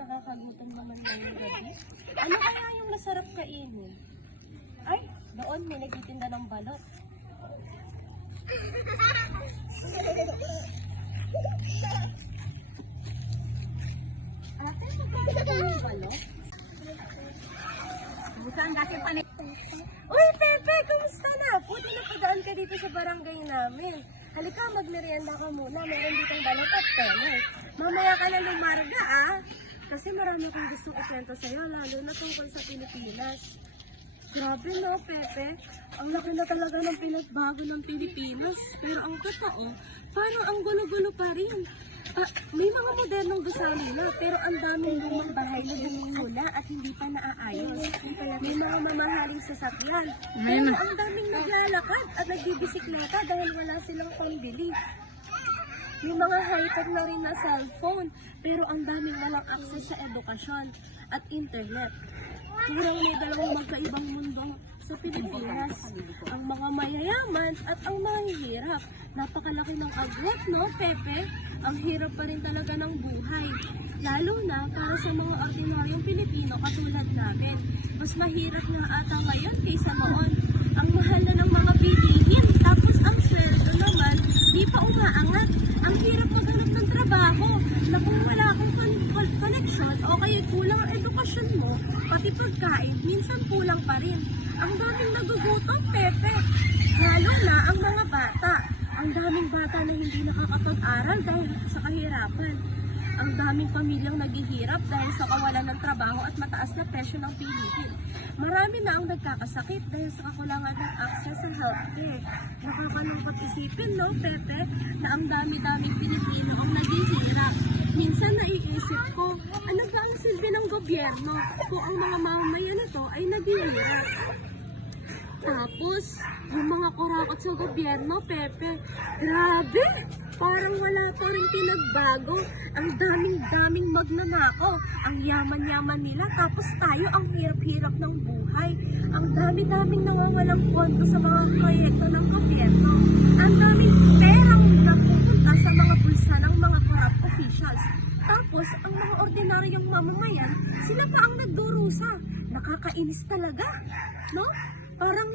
nakakagutom naman ngayong gabi. Ano kaya yung masarap kainin? Ay, doon may nagtitinda ng balot. Ate, magkakita ko yung balot? Bukan kasi panay. Uy, Pepe! Kumusta na? Buti na padaan ka dito sa barangay namin. Halika, magmerienda ka muna. Meron ditong balot at penoy. Mamaya ka na lumarga, ah. Kasi marami akong gustong ikwento sa'yo, lalo na tungkol sa Pilipinas. Grabe no, Pepe. Ang laki na talaga ng pinagbago ng Pilipinas. Pero ang totoo, parang ang gulo-gulo pa rin. May mga modernong gusali na, pero ang daming lumang bahay na dumumula at hindi pa naaayos. May mga mamahaling sasakyan. Pero ang daming naglalakad at nagbibisikleta dahil wala silang pambili. May mga high-tech na rin na cellphone, pero ang daming walang access sa edukasyon at internet. Kurang may dalawang magkaibang mundo sa Pilipinas. Ang mga mayayaman at ang mahihirap. Napakalaki ng agwat, no, Pepe? Ang hirap pa rin talaga ng buhay. Lalo na para sa mga ordinaryong Pilipino katulad namin. Mas mahirap na ata ngayon kaysa noon. Ang mahal na ng mga bilihin, tapos ang sweldo naman, di pa umaangat. Ang hirap maghanap ng trabaho na kung wala akong connection o kaya kulang ang edukasyon mo, pati pagkain, minsan kulang pa rin. Ang daming nagugutom, Pepe. Lalo na ang mga bata. Ang daming bata na hindi nakakapag-aral dahil sa kahirapan. Ang daming pamilyang naghihirap dahil sa kawalan ng trabaho at mataas na presyo ng bilihin. Marami na ang nagkakasakit dahil sa kakulangan ng access sa healthcare. Nakakalungkot isipin, no, Pepe, na ang dami-daming Pilipino ang naghihirap. Minsan naiisip ko, ano ba ang silbi ng gobyerno kung ang mga mamamayan nito ay naghihirap? Tapos, yung mga kurakot sa gobyerno, Pepe, grabe! Parang wala pa rin pinagbago. Ang daming-daming magnanakaw. Ang yaman-yaman nila. Tapos tayo, ang hirap-hirap ng buhay. Ang dami-daming nangangalang pondo sa mga proyekto ng gobyerno. Ang daming perang napupunta sa mga bulsa ng mga corrupt officials. Tapos, ang mga ordinaryong mamamayan, sila pa ang nagdurusa. Nakakainis talaga, no? Parang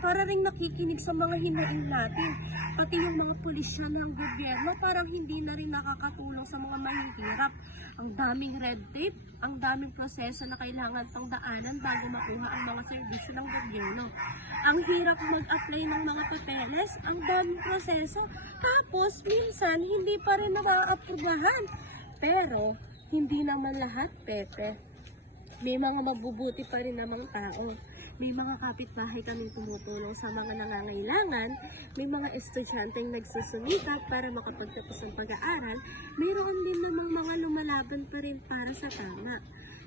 para ring nakikinig sa mga hinaing natin. Pati yung mga pulisya ng gobyerno, parang hindi na rin nakakatulong sa mga mahihirap. Ang daming red tape, ang daming proseso na kailangan pang daanan bago makuha ang mga serbisyo ng gobyerno. Ang hirap mag-apply ng mga papeles, ang daming proseso. Tapos, minsan, hindi pa rin nakaka-aprobahan. Pero, hindi naman lahat, Pepe. May mga mabubuti pa rin namang tao. May mga kapitbahay kaming tumutulong sa mga nangangailangan, may mga estudyanteng nagsusumikap para makapagtapos ng pag-aaral, mayroon din namang mga lumalaban pa rin para sa tama.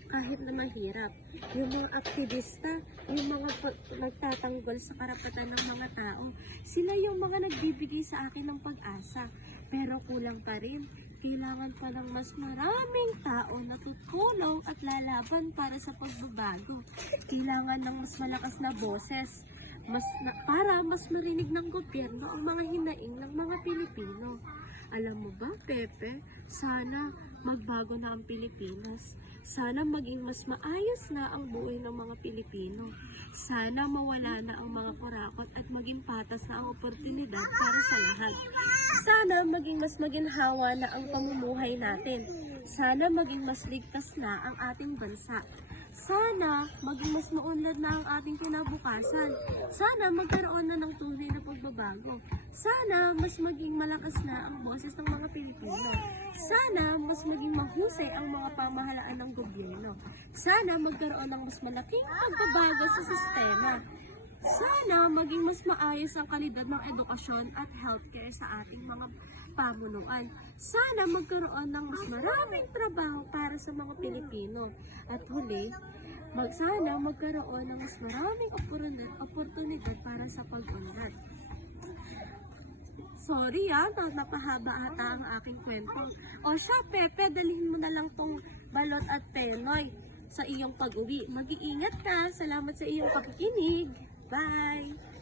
Kahit na mahirap, yung mga aktivista, yung mga nagtatanggol sa karapatan ng mga tao, sila yung mga nagbibigay sa akin ng pag-asa. Pero kulang pa rin. Kailangan pa ng mas maraming tao na tutulong at lalaban para sa pagbabago. Kailangan ng mas malakas na boses para mas marinig ng gobyerno ang mga hinaing ng mga Pilipino. Alam mo ba, Pepe, sana magbago na ang Pilipinas. Sana maging mas maayos na ang buhay ng mga Pilipino. Sana mawala na ang mga kurakot at maging patas na ang oportunidad para sa lahat. Sana maging mas maginhawa na ang pamumuhay natin. Sana maging mas ligtas na ang ating bansa. Sana maging mas maunlad na ang ating kinabukasan. Sana magkaroon na ng tunay na pagbabago. Sana mas maging malakas na ang boses ng mga Pilipino. Sana mas maging mahusay ang mga pamahalaan ng gobyerno. Sana magkaroon ng mas malaking pagbabago sa sistema. Sana maging mas maayos ang kalidad ng edukasyon at healthcare sa ating mga pamunuan. Sana magkaroon ng mas maraming trabaho para sa mga Pilipino. At huli, sana magkaroon ng mas maraming oportunidad para sa pag-unlad. Sorry napahaba ata ang aking kwento. O siya, Pepe, dalhin mo na lang tong balot at penoy sa iyong pag-uwi. Mag-iingat ka. Salamat sa iyong pakikinig. Bye!